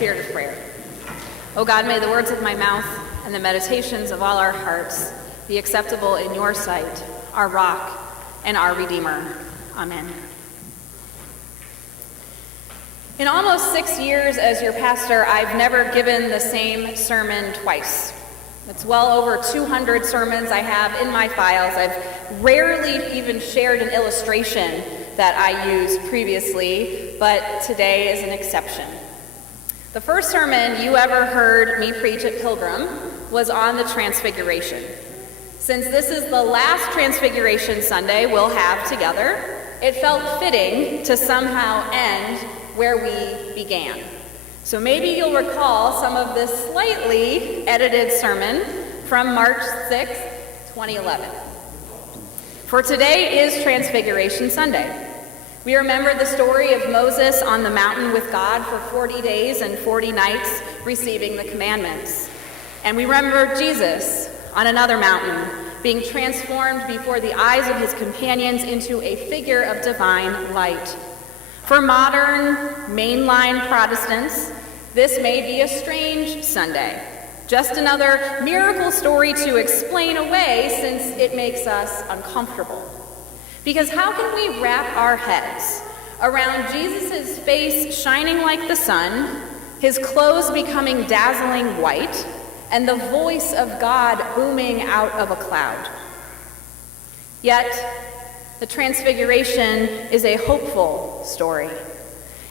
spirit of prayer. O God, may the words of my mouth and the meditations of all our hearts be acceptable in your sight, our rock and our Redeemer. Amen. In almost 6 years as your pastor, I've never given the same sermon twice. It's well over 200 sermons I have in my files. I've rarely even shared an illustration that I used previously, but today is an exception. The first sermon you ever heard me preach at Pilgrim was on the Transfiguration. Since this is the last Transfiguration Sunday we'll have together, it felt fitting to somehow end where we began. So maybe you'll recall some of this slightly edited sermon from March 6th, 2011. For today is Transfiguration Sunday. We remember the story of Moses on the mountain with God for 40 days and 40 nights receiving the commandments. And we remember Jesus on another mountain being transformed before the eyes of his companions into a figure of divine light. For modern, mainline Protestants, this may be a strange Sunday, just another miracle story to explain away since it makes us uncomfortable. Because how can we wrap our heads around Jesus' face shining like the sun, his clothes becoming dazzling white, and the voice of God booming out of a cloud? Yet, the Transfiguration is a hopeful story.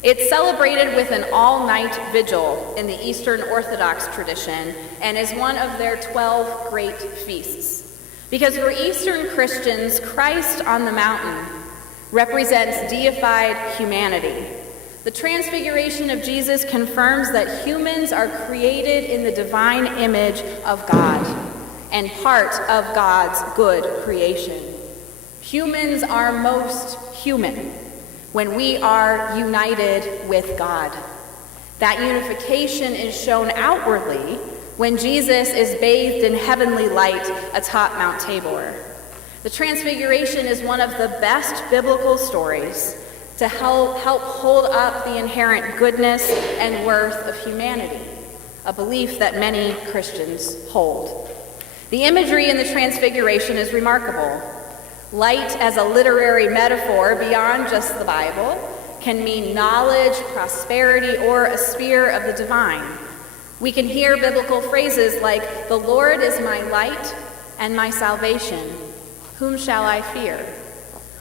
It's celebrated with an all-night vigil in the Eastern Orthodox tradition and is one of their 12 great feasts. Because for Eastern Christians, Christ on the mountain represents deified humanity. The Transfiguration of Jesus confirms that humans are created in the divine image of God and part of God's good creation. Humans are most human when we are united with God. That unification is shown outwardly when Jesus is bathed in heavenly light atop Mount Tabor. The Transfiguration is one of the best biblical stories to help hold up the inherent goodness and worth of humanity, a belief that many Christians hold. The imagery in the Transfiguration is remarkable. Light as a literary metaphor beyond just the Bible can mean knowledge, prosperity, or a sphere of the divine. We can hear biblical phrases like, "The Lord is my light and my salvation. Whom shall I fear?"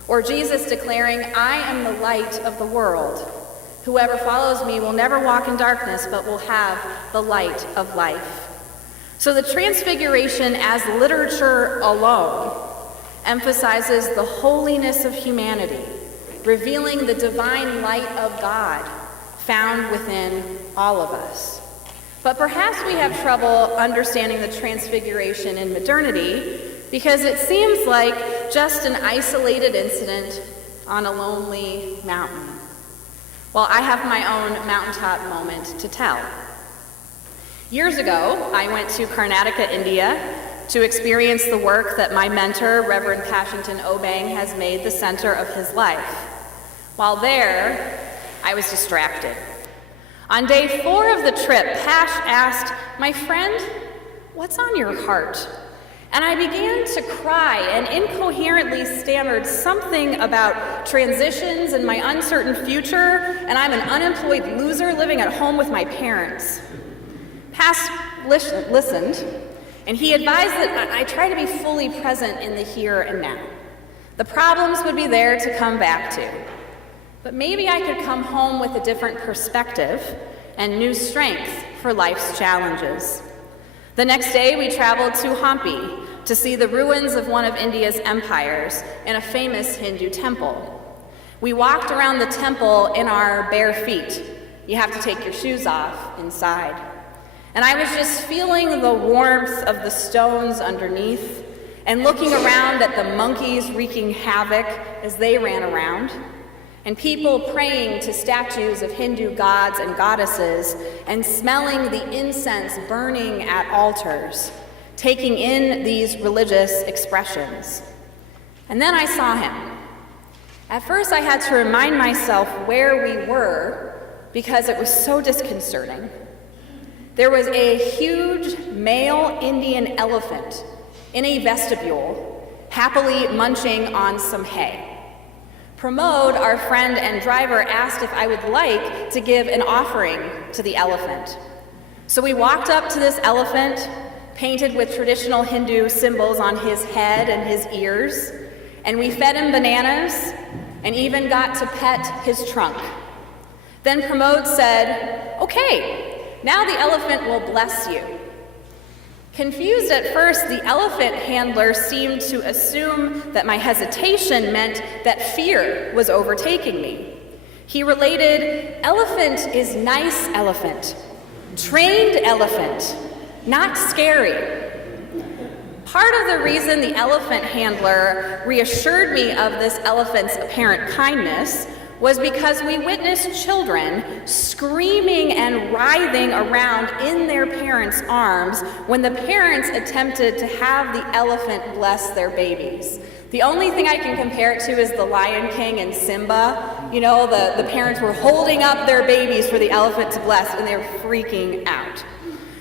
Or Jesus declaring, "I am the light of the world. Whoever follows me will never walk in darkness, but will have the light of life." So the Transfiguration as literature alone emphasizes the holiness of humanity, revealing the divine light of God found within all of us. But perhaps we have trouble understanding the Transfiguration in modernity because it seems like just an isolated incident on a lonely mountain. Well, I have my own mountaintop moment to tell. Years ago, I went to Karnataka, India, to experience the work that my mentor, Reverend Pashington Obang, has made the center of his life. While there, I was distracted. On day 4 of the trip, Pash asked, "My friend, what's on your heart?" And I began to cry and incoherently stammered something about transitions and my uncertain future, and I'm an unemployed loser living at home with my parents. Pash listened, and he advised that I try to be fully present in the here and now. The problems would be there to come back to, but maybe I could come home with a different perspective and new strength for life's challenges. The next day, we traveled to Hampi to see the ruins of one of India's empires and a famous Hindu temple. We walked around the temple in our bare feet. You have to take your shoes off inside. And I was just feeling the warmth of the stones underneath and looking around at the monkeys wreaking havoc as they ran around, and people praying to statues of Hindu gods and goddesses and smelling the incense burning at altars, taking in these religious expressions. And then I saw him. At first I had to remind myself where we were because it was so disconcerting. There was a huge male Indian elephant in a vestibule, happily munching on some hay. Pramod, our friend and driver, asked if I would like to give an offering to the elephant. So we walked up to this elephant, painted with traditional Hindu symbols on his head and his ears, and we fed him bananas and even got to pet his trunk. Then Pramod said, "Okay, now the elephant will bless you." Confused at first, the elephant handler seemed to assume that my hesitation meant that fear was overtaking me. He related, "Elephant is nice elephant, trained elephant, not scary." Part of the reason the elephant handler reassured me of this elephant's apparent kindness was because we witnessed children screaming and writhing around in their parents' arms when the parents attempted to have the elephant bless their babies. The only thing I can compare it to is the Lion King and Simba. You know, the parents were holding up their babies for the elephant to bless, and they were freaking out.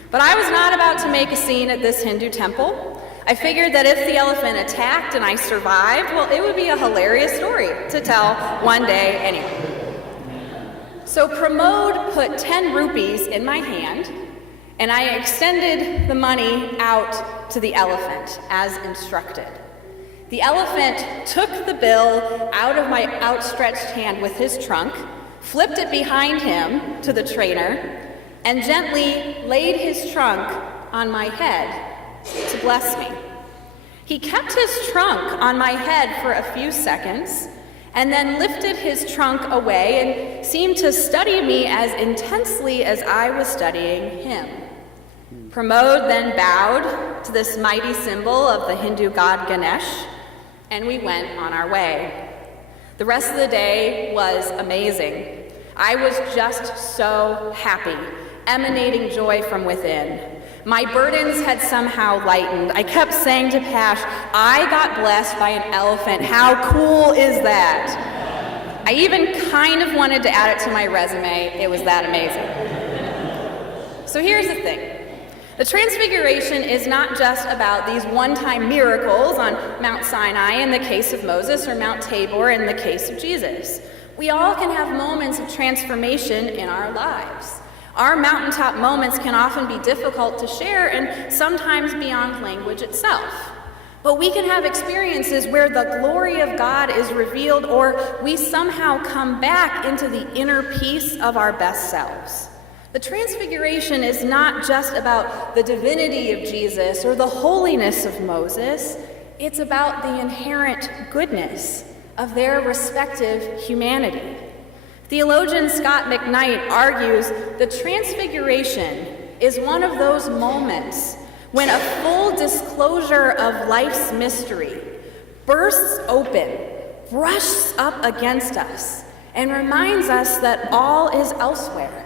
But I was not about to make a scene at this Hindu temple. I figured that if the elephant attacked and I survived, well, it would be a hilarious story to tell one day anyway. So Pramod put 10 rupees in my hand, and I extended the money out to the elephant as instructed. The elephant took the bill out of my outstretched hand with his trunk, flipped it behind him to the trainer, and gently laid his trunk on my head to bless me. He kept his trunk on my head for a few seconds and then lifted his trunk away and seemed to study me as intensely as I was studying him. Pramod then bowed to this mighty symbol of the Hindu god Ganesh, and we went on our way. The rest of the day was amazing. I was just so happy, emanating joy from within. My burdens had somehow lightened. I kept saying to Pash, "I got blessed by an elephant. How cool is that?" I even kind of wanted to add it to my resume. It was that amazing. So here's the thing. The Transfiguration is not just about these one-time miracles on Mount Sinai in the case of Moses or Mount Tabor in the case of Jesus. We all can have moments of transformation in our lives. Our mountaintop moments can often be difficult to share and sometimes beyond language itself. But we can have experiences where the glory of God is revealed, or we somehow come back into the inner peace of our best selves. The Transfiguration is not just about the divinity of Jesus or the holiness of Moses. It's about the inherent goodness of their respective humanity. Theologian Scott McKnight argues the Transfiguration is one of those moments when a full disclosure of life's mystery bursts open, brushes up against us, and reminds us that all is elsewhere.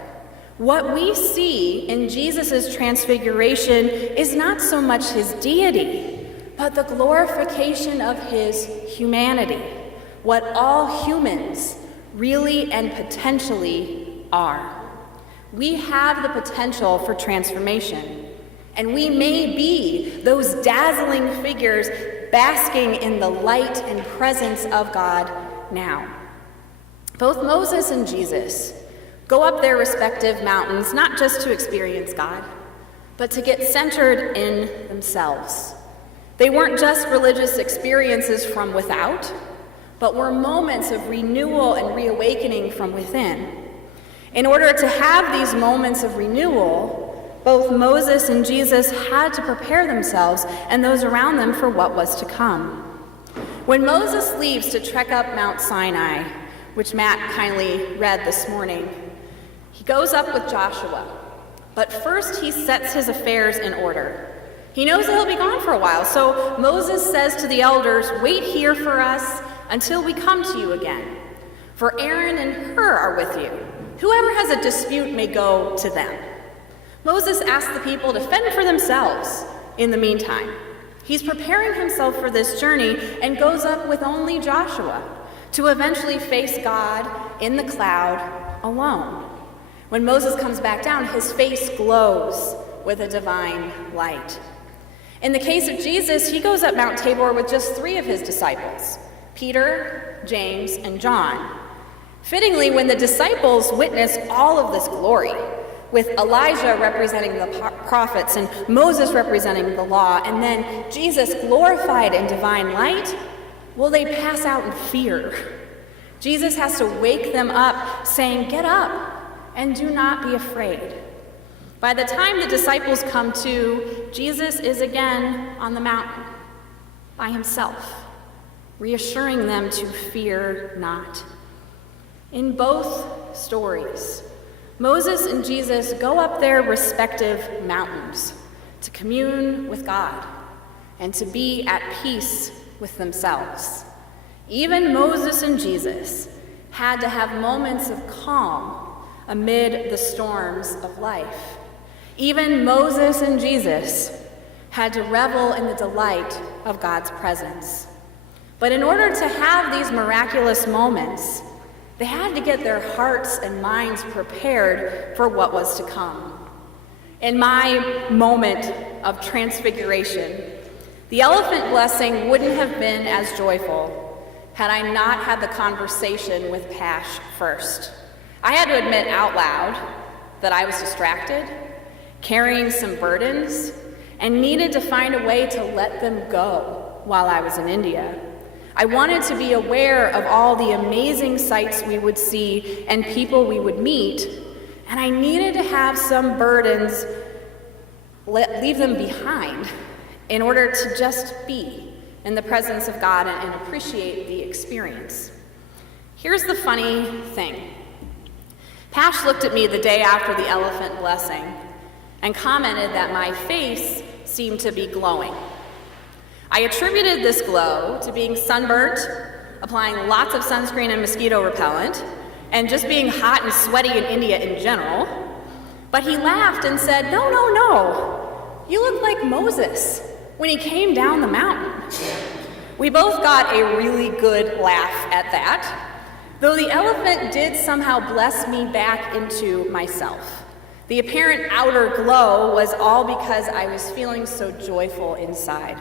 What we see in Jesus' transfiguration is not so much his deity, but the glorification of his humanity, what all humans really and potentially are. We have the potential for transformation, and we may be those dazzling figures basking in the light and presence of God now. Both Moses and Jesus go up their respective mountains not just to experience God, but to get centered in themselves. They weren't just religious experiences from without, but were moments of renewal and reawakening from within. In order to have these moments of renewal, both Moses and Jesus had to prepare themselves and those around them for what was to come. When Moses leaves to trek up Mount Sinai, which Matt kindly read this morning, he goes up with Joshua. But first he sets his affairs in order. He knows that he'll be gone for a while, so Moses says to the elders, "Wait here for us until we come to you again. For Aaron and Hur are with you. Whoever has a dispute may go to them." Moses asks the people to fend for themselves in the meantime. He's preparing himself for this journey and goes up with only Joshua to eventually face God in the cloud alone. When Moses comes back down, his face glows with a divine light. In the case of Jesus, he goes up Mount Tabor with just 3 of his disciples, Peter, James, and John. Fittingly, when the disciples witness all of this glory, with Elijah representing the prophets and Moses representing the law, and then Jesus glorified in divine light, well, they pass out in fear. Jesus has to wake them up, saying, "Get up and do not be afraid." By the time the disciples come to, Jesus is again on the mountain by himself, reassuring them to fear not. In both stories, Moses and Jesus go up their respective mountains to commune with God and to be at peace with themselves. Even Moses and Jesus had to have moments of calm amid the storms of life. Even Moses and Jesus had to revel in the delight of God's presence. But in order to have these miraculous moments, they had to get their hearts and minds prepared for what was to come. In my moment of transfiguration, the elephant blessing wouldn't have been as joyful had I not had the conversation with Pash first. I had to admit out loud that I was distracted, carrying some burdens, and needed to find a way to let them go while I was in India. I wanted to be aware of all the amazing sights we would see and people we would meet, and I needed to have some burdens, leave them behind in order to just be in the presence of God and appreciate the experience. Here's the funny thing. Pash looked at me the day after the elephant blessing and commented that my face seemed to be glowing. I attributed this glow to being sunburnt, applying lots of sunscreen and mosquito repellent, and just being hot and sweaty in India in general. But he laughed and said, no, you look like Moses when he came down the mountain. We both got a really good laugh at that, though the elephant did somehow bless me back into myself. The apparent outer glow was all because I was feeling so joyful inside.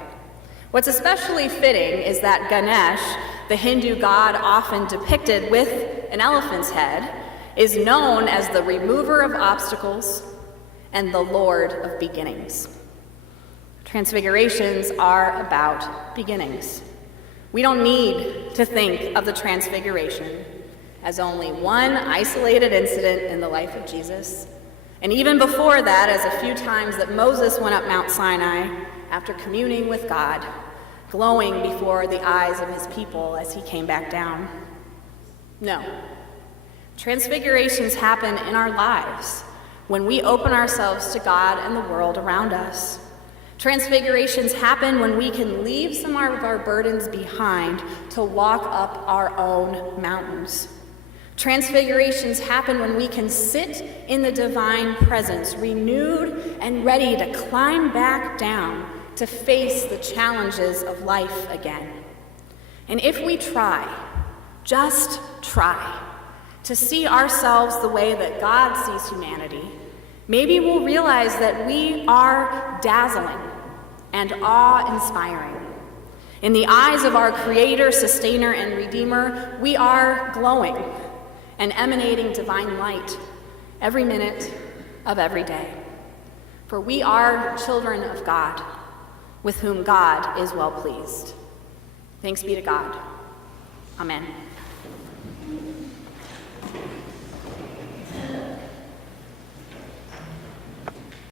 What's especially fitting is that Ganesh, the Hindu god often depicted with an elephant's head, is known as the remover of obstacles and the Lord of beginnings. Transfigurations are about beginnings. We don't need to think of the Transfiguration as only one isolated incident in the life of Jesus, and even before that, as a few times that Moses went up Mount Sinai after communing with God, glowing before the eyes of his people as he came back down. No. Transfigurations happen in our lives when we open ourselves to God and the world around us. Transfigurations happen when we can leave some of our burdens behind to walk up our own mountains. Transfigurations happen when we can sit in the divine presence, renewed and ready to climb back down to face the challenges of life again. And if we try, just try, to see ourselves the way that God sees humanity, maybe we'll realize that we are dazzling and awe-inspiring. In the eyes of our Creator, Sustainer, and Redeemer, we are glowing and emanating divine light every minute of every day. For we are children of God, with whom God is well pleased. Thanks be to God. Amen.